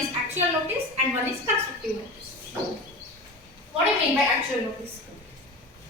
is actual notice and one is constructive notice. What do you mean by actual notice?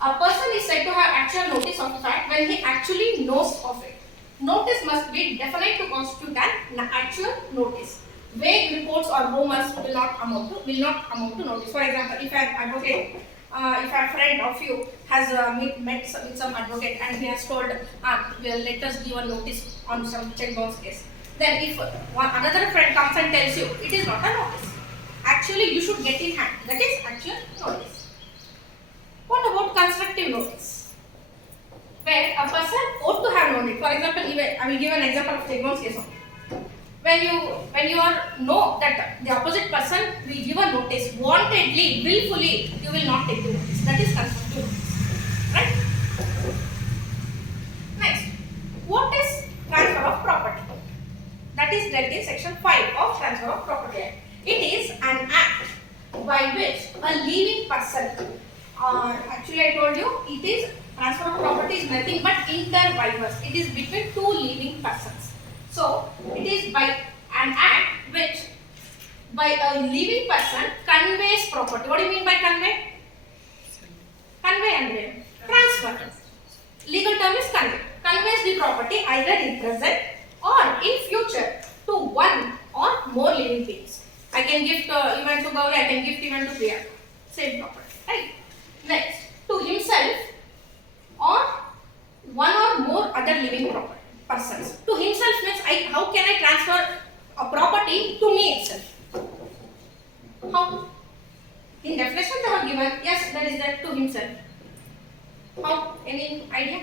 A person is said to have actual notice of a fact when he actually knows of it. Notice must be definite to constitute an actual notice. Vague reports or rumors will not amount to notice. For example, if an advocate, if a friend of you has met with some advocate and he has told, let us give a notice on some check bounce case. Then if another friend comes and tells you, it is not a notice. Actually, you should get in hand. That is actual notice. What about constructive notice? Where a person ought to have known it. For example, I will give an example of check bounce case. When you know that the opposite person will give a notice wantedly, willfully, you will not take the notice. That is constructive notice, right? Next, what is transfer of property? That is dealt in section 5 of Transfer of Property Act. It is an act by which a living person, actually I told you, it is transfer of property is nothing but inter vivos. It is between two living persons. So, it is by an act which by a living person conveys property. What do you mean by convey? Convey and transfer. Legal term is convey. Conveys the property either in present or in future to one or more living beings. I can give even to Gauri, I can give even to Priya. Same property. Right? Next, to himself or one or more other living persons. To himself means how can I transfer a property to me itself? How? In definition they have given, yes, there is that to himself. How? Any idea?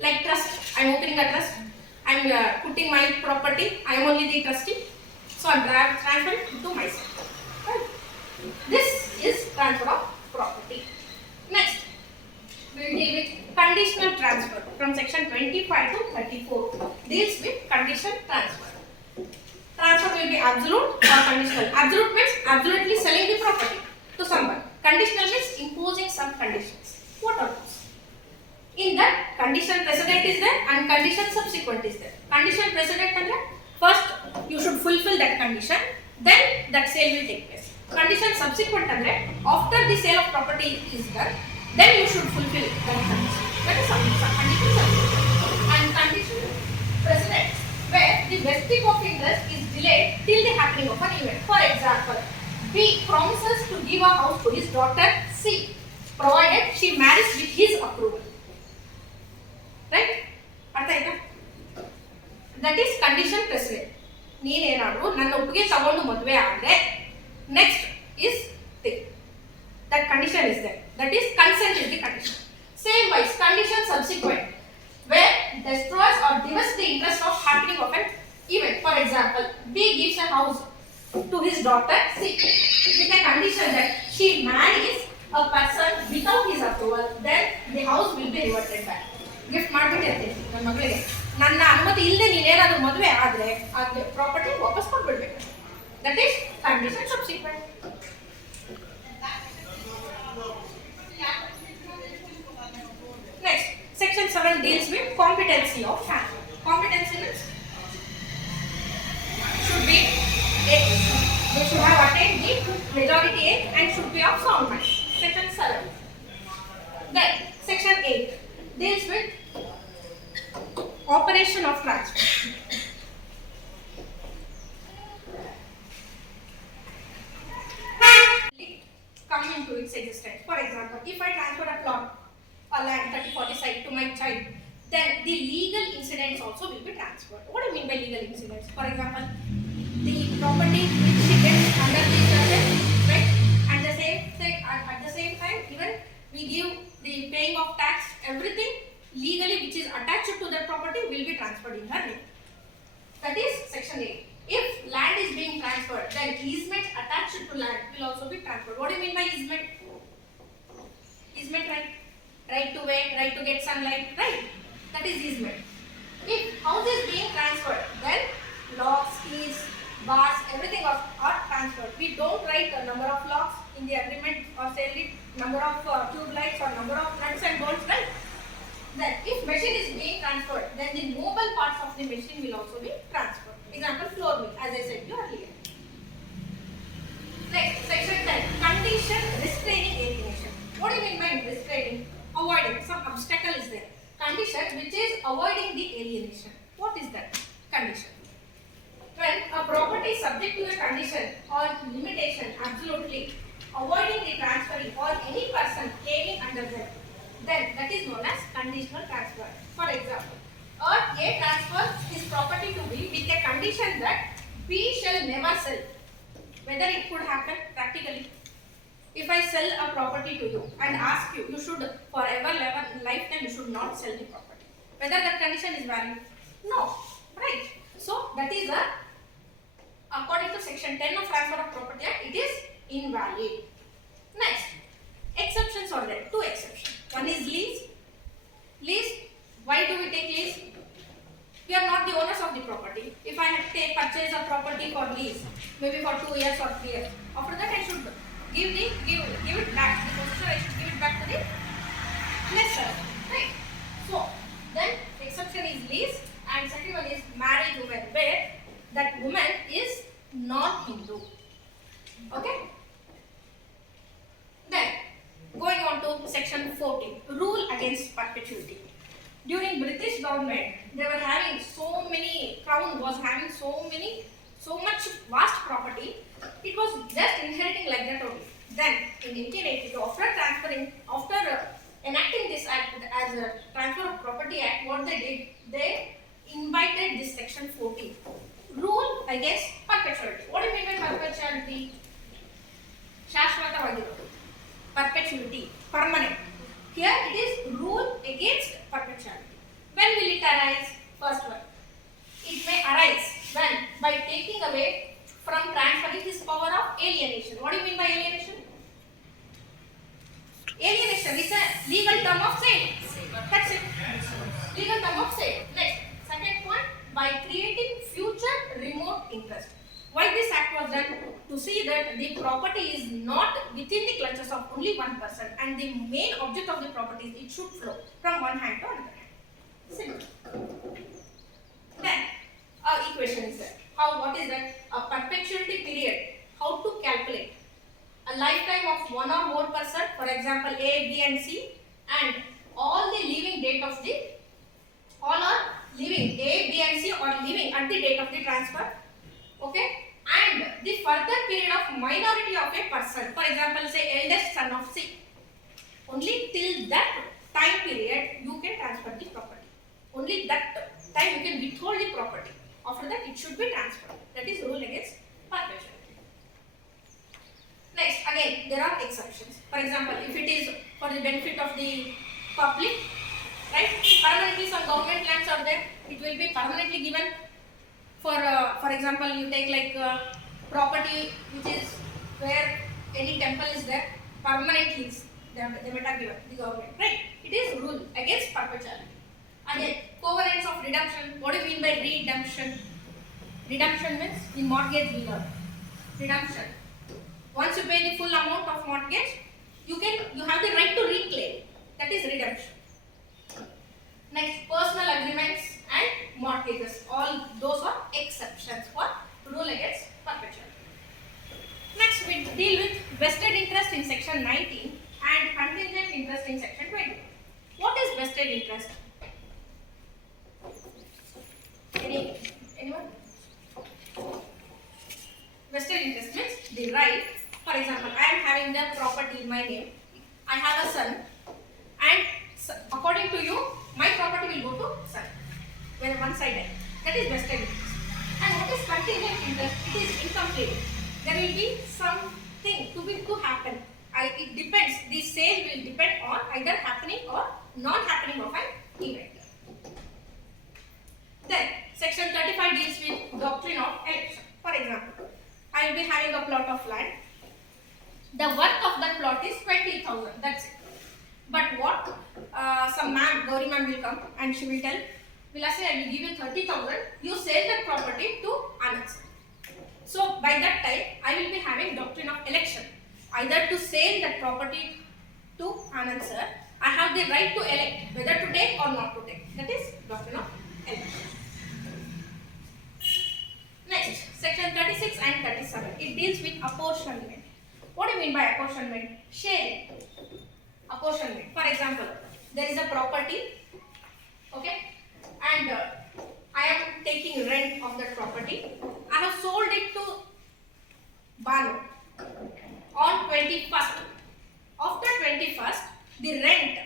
Like trust. I am opening a trust. I am putting my property. I am only the trustee. So I am transferring to myself. Right? This is transfer of property. Next, we will deal with conditional transfer from section 25 to 34. Deals with conditional transfer. Transfer will be absolute or conditional. Absolute means absolutely selling the property to someone. Conditional means imposing some conditions. What are those? In that, condition precedent is there and condition subsequent is there. Condition precedent and first you should fulfill that condition, then that sale will take place. Condition subsequent and after the sale of property is done, then you should fulfill that condition. That is condition subsequent. And condition precedent, where the vesting of interest is delayed till the happening of an event. For example, B promises to give a house to his daughter C, provided she marries with his approval. Right? That is condition precedent. ನೀನೇನಾದರೂ ನನ್ನ ಒಪ್ಪಿಗೆ ತಗೊಂಡು ಮದುವೆ ಆದರೆ next is thing. That condition is there. That is consent is the condition. Same wise, condition subsequent, where destroys or divides the interest of happening of an event. For example, B gives a house to his daughter C with a condition that she marries a person without his approval, then the house will be reverted back. Gift ಮಾಡಿಬಿಟ್ಟಿರ್ತೀನಿ ನನ್ನ ಮಗಳಿಗೆ, ನನ್ನ ಅನುಮತಿ ಇಲ್ಲದೆ ನೀನೇನಾದರೂ ಮದುವೆ ಆದರೆ ಆ property ವಾಪಸ್ ಕೊಟ್ಬಿಡ್ಬೇಕು. That is condition subsequent. Next, section 7 deals with competency of family. Competency means should be they should have attained the majority age and should be of sound mind. Section 7. Then section 8 deals with operation of transfer. Come into its existence. For example, if I transfer a plot, a land 30-40 site to my child, then the legal incidents also will be transferred. What do you mean by legal incidents? For example, the property which she gets under the judges, right? And the same thing at the same time, even we give the paying of tax, everything legally which is attached to that property will be transferred in her name. That is section 8. If land is being transferred, then easement attached to land will also be transferred. What do you mean by easement? Easement, right to way, right to get sunlight, right? That is easement. If house is being transferred, then locks, keys, bars, everything are transferred. We don't write the number of locks in the agreement or say the number of tube lights or number of nuts and bolts, right? Then if machine is being transferred, then the mobile parts of the machine will also be transferred. Example, floor mill, as I said to you earlier. Next, section 10, condition restraining alienation. What do you mean by restraining? Avoiding, some obstacle is there. Condition which is avoiding the alienation. What is that condition? When a property is subject to a condition or limitation absolutely avoiding the transferring or any person claiming under them, then that is known as conditional transfer. For example, A transfers his property to B with a condition that B shall never sell. Whether it could happen practically. If I sell a property to you and ask you, you should forever, lifetime, you should not sell the property. Whether that condition is valid? No. Right. So that is according to section 10 of Transfer of Property Act, it is invalid. Next, exceptions are there. Two exceptions. One is lease. Lease. Why do we take lease? We are not the owners of the property. If I have to purchase a property for lease, maybe for 2 years or 3 years, after that I should give it back. The possessor, I should give it back to the lessor. Right. So then exception is lease, and second one is married woman, where that woman is non-Hindu. Okay. Then going on to section 14, rule against perpetuity. During British government, they were having so many, Crown was having so much vast property. It was just inheriting like that only. Then in 1882, after enacting this act as a Transfer of Property Act, what they did, they invited this section 14, rule against perpetuity. What do you mean by perpetuity? Shashvatavadirodu. Perpetuity, permanent. Here it is rule against perpetuity. When will it arise? First one. It may arise when? By taking away from transferring his power of alienation. What do you mean by alienation? Alienation is a legal term of sale. That's it. Legal term of sale. Next, second point, by creating future remote interest. Why this act was done? To see that the property is not within the clutches of only one person, and the main object of the property is it should flow from one hand to another hand. Simple. Then, equation is there. What is that? A perpetuity period. How to calculate? A lifetime of one or more person, for example A, B and C, and all the living date of the, all are living, A, B and C are living at the date of the transfer. Okay, and the further period of minority of a person, for example say eldest son of C, only till that time period you can transfer the property. Only that time you can withhold the property. After that it should be transferred. That is rule against perpetuity. Next, again there are exceptions. For example, if it is for the benefit of the public, right? Permanently some government lands are there. It will be permanently given. For example, you take like property which is where any temple is there, permanently they might have given the government, right? It is rule against perpetuity. Again, covenants of redemption. What do you mean by redemption? Redemption means the mortgage lien. Redemption. Once you pay the full amount of mortgage, you have the right to reclaim. That is redemption. Next, personal agreements and mortgages. All those are exceptions for rule against perpetuity. Next, we deal with vested interest in section 19 and contingent interest in section 20. What is vested interest? Anyone? Vested interest means the right. For example, I am having the property in my name. I have a son, and according to you, my property will go to son. When one side I. That is vested interest. And what is contingent interest? It is incomplete. There will be something to happen. It depends. The sale will depend on either happening or non happening of an event. Then section 35 deals with doctrine of election. For example, I will be having a plot of land. The worth of that plot is 20,000. That's it. But what? Some man, Gauri ma'am will come and she will tell, Vilasini, I will give you 30,000. You sell that property to Anand. So by that time, I will be having doctrine of election. Either to sell that property to Anand sir, I have the right to elect whether to take or not to take. That is doctrine of election. Section 36 and 37. It deals with apportionment. What do you mean by apportionment? Sharing. Apportionment. For example, there is a property, okay, and I am taking rent of that property. I have sold it to Banu on 21st. After 21st, the rent,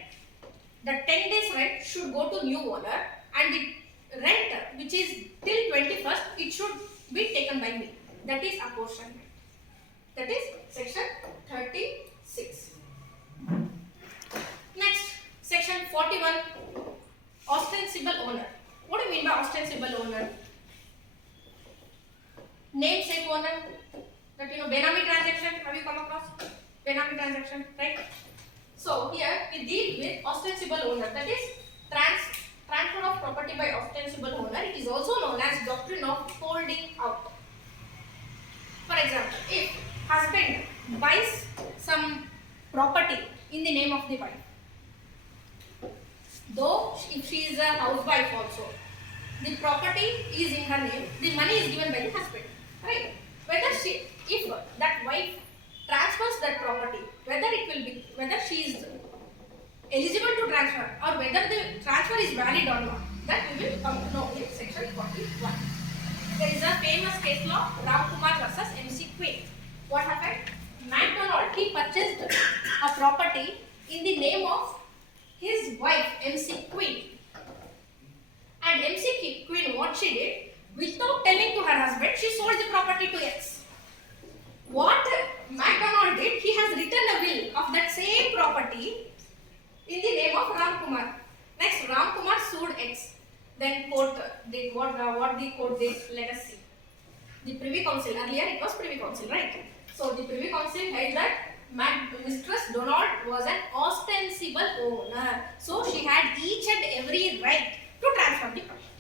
the 10 days rent should go to new owner, and the rent which is till 21st, it should be taken by me. That is apportionment. That is section 36. Next, section 41, ostensible owner. What do you mean by ostensible owner? Namesake owner. That you know, Benami transaction. Have you come across Benami transaction, right? So here we deal with ostensible owner. That is transfer of property by ostensible owner. It is also known as doctrine of holding out. For example, if husband buys some property in the name of the wife, though if she is a housewife also, the property is in her name, the money is given by the husband, right? If that wife transfers that property, whether she is eligible to transfer or whether the transfer is valid or not, that we will come to know in section 41. There is a famous case law, Ram Kumar versus MC Queen. What happened? McDonald, he purchased a property in the name of his wife, MC Queen. And MC Queen, what she did, without telling to her husband, she sold the property to X. What McDonald did, he has written a will of that same property in the name of Ram Kumar. Next, Ram Kumar sued X. Then court did what the court did, let us see. The Privy Council, earlier it was Privy Council, right? So the Privy Council held that Mistress Donald was an ostensible owner. So she had each and every right to transfer the property.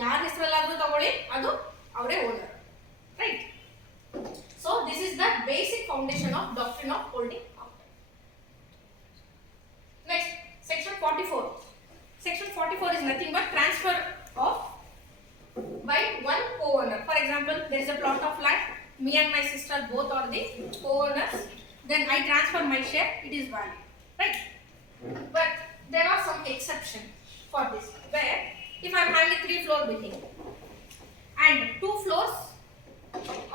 ಯಾರ ಹೆಸರಲ್ಲಾದರೂ ತಗೊಳ್ಳಿ ಅದು ಅವರೇ owner, right? So this is the basic foundation of doctrine of holding out. Next, section 44. Section 44 is nothing but transfer of by one co-owner. For example, there is a plot of land, me and my sister both are the co-owners. Then I transfer my share, it is valid, right? But there are some exceptions for this, where if I am having a 3-floor building and 2 floors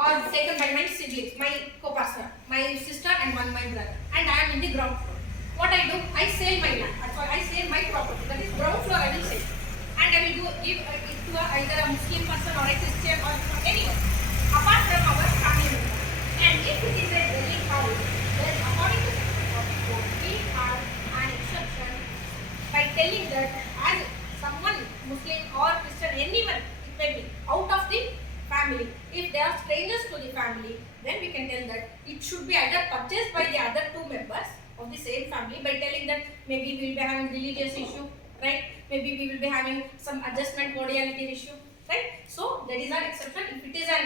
are taken by my siblings, my co-partner, my sister and one my brother, and I am in the ground floor. What I do? I sell my land. I sell my property. That is ground floor I will sell, and I will give it to either a Muslim person or a Christian or anyone apart from our family member. And if it is a dwelling house, then according to section 44, we have an exception by telling that as someone Muslim or Christian, anyone it may be out of the family, if they are strangers to the family, then we can tell that it should be either purchased by the other 2 members of the same family, by telling that maybe we will be having religious issue, right? Maybe we will be having some adjustment cordiality issue, right? So there is an exception. If it is a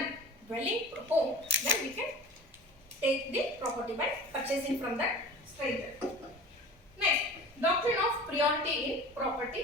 dwelling home, then we can take the property by purchasing from that stranger. Next, doctrine of priority in property